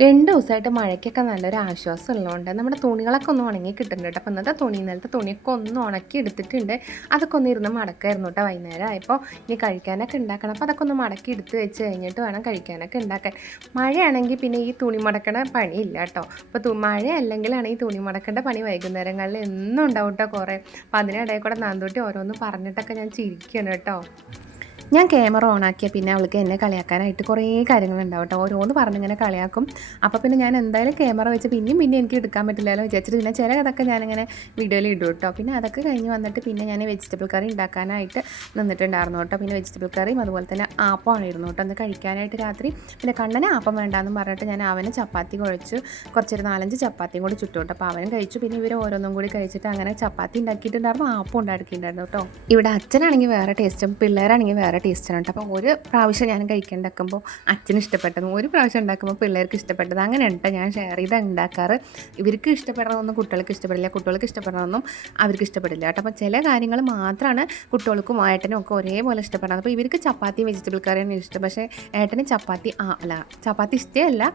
2 ദിവസമായിട്ട് മഴയ്ക്കൊക്കെ നല്ലൊരു ആശ്വാസം ഉള്ളതുകൊണ്ട് നമ്മുടെ തുണികളൊക്കെ ഒന്ന് ഉണങ്ങി കിട്ടുന്നുണ്ട് കേട്ടോ. അപ്പോൾ ഇന്നത്തെ ഇന്നലത്തെ തുണിയൊക്കെ ഒന്ന് ഉണക്കി എടുത്തിട്ടുണ്ട്. അതൊക്കെ ഒന്ന് ഇരുന്ന് മടക്കായിരുന്നു കേട്ടോ. വൈകുന്നേരം ആയപ്പോൾ ഇനി കഴിക്കാനൊക്കെ ഉണ്ടാക്കണം. അപ്പോൾ അതൊക്കെ ഒന്ന് മടക്കി എടുത്ത് വെച്ച് കഴിഞ്ഞിട്ട് വേണം കഴിക്കാനൊക്കെ ഉണ്ടാക്കാൻ. മഴയാണെങ്കിൽ പിന്നെ ഈ തുണി മടക്കണ പണിയില്ല കേട്ടോ. അപ്പോൾ മഴ അല്ലെങ്കിലാണ് ഈ തുണി മടക്കേണ്ട പണി വൈകുന്നേരങ്ങളിൽ എന്നും ഉണ്ടാവും കേട്ടോ കുറേ. അപ്പോൾ അതിനിടയിൽ കൂടെ നാന്തോട്ടി ഓരോന്ന് പറഞ്ഞിട്ടൊക്കെ ഞാൻ ചിരിക്കുകയാണ് കേട്ടോ. ഞാൻ ക്യാമറ ഓണാക്കിയാൽ പിന്നെ അവൾക്ക് എന്നെ കളിയാക്കാനായിട്ട് കുറേ കാര്യങ്ങളുണ്ടാവും കേട്ടോ. ഓരോന്ന് പറഞ്ഞിങ്ങനെ കളിയാക്കും. അപ്പോൾ പിന്നെ ഞാൻ എന്തായാലും ക്യാമറ വെച്ച് പിന്നെയും എനിക്ക് എടുക്കാൻ പറ്റില്ലല്ലോ വിചാരിച്ചിട്ട് പിന്നെ ചില അതൊക്കെ ഞാനിങ്ങനെ വീഡിയോയിൽ ഇടും കേട്ടോ. പിന്നെ അതൊക്കെ കഴിഞ്ഞ് വന്നിട്ട് പിന്നെ ഞാൻ വെജിറ്റബിൾ കറി ഉണ്ടാക്കാനായിട്ട് നിന്നിട്ടുണ്ടായിരുന്നു കേട്ടോ. പിന്നെ വെജിറ്റബിൾ കറിയും അതുപോലെ തന്നെ ആപ്പമാണ് ഇരുന്നു കേട്ടോ അന്ന് കഴിക്കാനായിട്ട് രാത്രി. പിന്നെ കണ്ണനെ ആപ്പം വേണ്ടാന്ന് പറഞ്ഞിട്ട് ഞാൻ അവന് ചപ്പാത്തി കുഴച്ചു, കുറച്ചൊരു 4-5 ചപ്പാത്തിയും കൂടി ചുട്ടു കേട്ടോ. അപ്പോൾ അവനും കഴിച്ചു. പിന്നെ ഇവർ ഓരോന്നും കൂടി കഴിച്ചിട്ട് അങ്ങനെ ചപ്പാത്തി ഉണ്ടാക്കിയിട്ടുണ്ടായിരുന്നു, ആപ്പം ഉണ്ടാക്കിയിട്ടുണ്ടായിരുന്നു കേട്ടോ. ഇവിടെ അച്ഛനാണെങ്കിൽ വേറെ ടേസ്റ്റും പിള്ളേരാണെങ്കിൽ വേറെ ടേസ്റ്റാണ് കേട്ടോ. അപ്പോൾ ഒരു പ്രാവശ്യം ഞാൻ കഴിക്കുന്നുണ്ടാക്കുമ്പോൾ അച്ഛന് ഇഷ്ടപ്പെട്ടതും ഒരു പ്രാവശ്യം ഉണ്ടാക്കുമ്പോൾ പിള്ളേർക്ക് ഇഷ്ടപ്പെട്ടത് അങ്ങനെയാണ് കേട്ടോ ഞാൻ ഷെയർ ചെയ്ത് ഉണ്ടാക്കാറ്. ഇവർക്ക് ഇഷ്ടപ്പെടുന്നതൊന്നും കുട്ടികൾക്ക് ഇഷ്ടപ്പെടില്ല, കുട്ടികൾക്ക് ഇഷ്ടപ്പെടുന്നതൊന്നും അവർക്ക് ഇഷ്ടപ്പെടില്ല കേട്ടോ. അപ്പോൾ ചില കാര്യങ്ങൾ മാത്രമാണ് കുട്ടികൾക്കും ഏട്ടനും ഒക്കെ ഒരേപോലെ ഇഷ്ടപ്പെടുന്നത്. അപ്പോൾ ഇവർക്ക് ചപ്പാത്തി വെജിറ്റബിൾ കറിയാണ് ഇഷ്ടം, പക്ഷേ ഏട്ടന് ചപ്പാത്തി ഇഷ്ടമല്ല,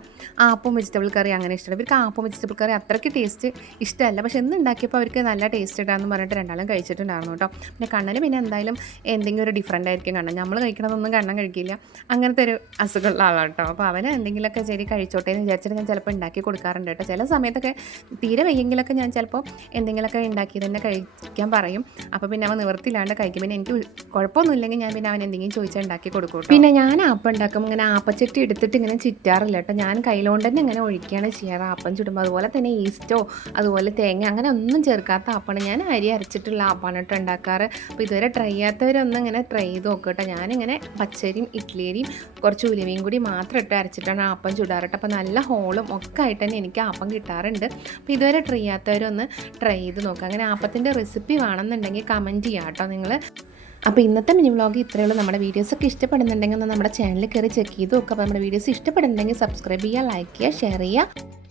ആപ്പും വെജിറ്റബിൾ കറി അങ്ങനെ ഇഷ്ടമാണ്. ഇവർക്ക് ആപ്പും വെജിറ്റബിൾ കറി അത്രയ്ക്ക് ടേസ്റ്റ് ഇഷ്ടമല്ല, പക്ഷേ എന്ന് ഉണ്ടാക്കിയപ്പോൾ അവർക്ക് നല്ല ടേസ്റ്റ് ഇടാമെന്ന് പറഞ്ഞിട്ട് രണ്ടാളും കഴിച്ചിട്ടുണ്ടായിരുന്നു കേട്ടോ. പിന്നെ കണ്ണന് പിന്നെ എന്തായാലും എന്തെങ്കിലും ഒരു ഡിഫറൻ്റ് ആയിരിക്കും കണ്ണൻ. നമ്മൾ കഴിക്കണതൊന്നും കണ്ണൻ കഴിക്കില്ല, അങ്ങനത്തെ ഒരു അസുഖമുള്ള ആളാണ് കേട്ടോ. അപ്പോൾ അവന് എന്തെങ്കിലുമൊക്കെ ശരി കഴിച്ചോട്ടെ എന്ന് വിചാരിച്ചിട്ട് ഞാൻ ചിലപ്പോൾ ഉണ്ടാക്കി കൊടുക്കാറുണ്ട് കേട്ടോ. ചില സമയത്തൊക്കെ തീരെ വയ്യെങ്കിലൊക്കെ ഞാൻ ചിലപ്പോൾ എന്തെങ്കിലുമൊക്കെ ഉണ്ടാക്കി തന്നെ കഴിക്കാൻ പറയും. അപ്പോൾ പിന്നെ അവൻ നിവൃത്തിയില്ലാണ്ട് കഴിക്കും. പിന്നെ എനിക്ക് കുഴപ്പമൊന്നുമില്ലെങ്കിൽ ഞാൻ പിന്നെ അവൻ എന്തെങ്കിലും ചോദിച്ചാൽ ഉണ്ടാക്കി കൊടുക്കും. പിന്നെ ഞാൻ ആപ്പം ഉണ്ടാക്കുമ്പോൾ ഇങ്ങനെ ആപ്പച്ചട്ടി എടുത്തിട്ട് ഇങ്ങനെ ചുറ്റാറില്ല കേട്ടോ. ഞാൻ കയ്യിലോണ്ട് തന്നെ ഇങ്ങനെ ഒഴിക്കുകയാണ് ചെയ്യാറ് ആപ്പം ചുടുമ്പോൾ. അതുപോലെ തന്നെ ഈസ്റ്റോ അതുപോലെ തേങ്ങ അങ്ങനെ ഒന്നും ചേർക്കാത്ത ആപ്പാണ്. ഞാൻ അരി അരച്ചിട്ടുള്ള ആപ്പാണ് കേട്ടോ ഉണ്ടാക്കാറ്. അപ്പോൾ ഇതുവരെ ട്രൈ ചെയ്യാത്തവരൊന്നും ഇങ്ങനെ ട്രൈ ചെയ്ത് നോക്കുക കേട്ടോ. ഞാനിങ്ങനെ പച്ചരിയും ഇഡ്ഡലിയും കുറച്ച് ഉലുവയും കൂടി മാത്രം ഇട്ട് അരച്ചിട്ടാണ് ആപ്പം ചുടാറ്. അപ്പോൾ നല്ല ഹോളും ഒക്കെ ആയിട്ട് തന്നെ എനിക്ക് ആപ്പം കിട്ടാറുണ്ട്. അപ്പോൾ ഇതുവരെ ട്രൈ ചെയ്യാത്തവരൊന്ന് ട്രൈ ചെയ്ത് നോക്കുക. അങ്ങനെ ആപ്പത്തിൻ്റെ റെസിപ്പി വേണമെന്നുണ്ടെങ്കിൽ കമൻറ്റ് ചെയ്യാം കേട്ടോ നിങ്ങൾ. അപ്പോൾ ഇന്നത്തെ മിനി വ്ളോഗ് ഇത്രയേ ഉള്ളൂ. നമ്മുടെ വീഡിയോസൊക്കെ ഇഷ്ടപ്പെടുന്നുണ്ടെങ്കിൽ ഒന്ന് നമ്മുടെ ചാനലിൽ കയറി ചെക്ക് ചെയ്ത് നോക്കുക. അപ്പോൾ നമ്മുടെ വീഡിയോസ് ഇഷ്ടപ്പെടുന്നുണ്ടെങ്കിൽ സബ്സ്ക്രൈബ് ചെയ്യുക, ലൈക്ക് ചെയ്യുക, ഷെയർ ചെയ്യുക.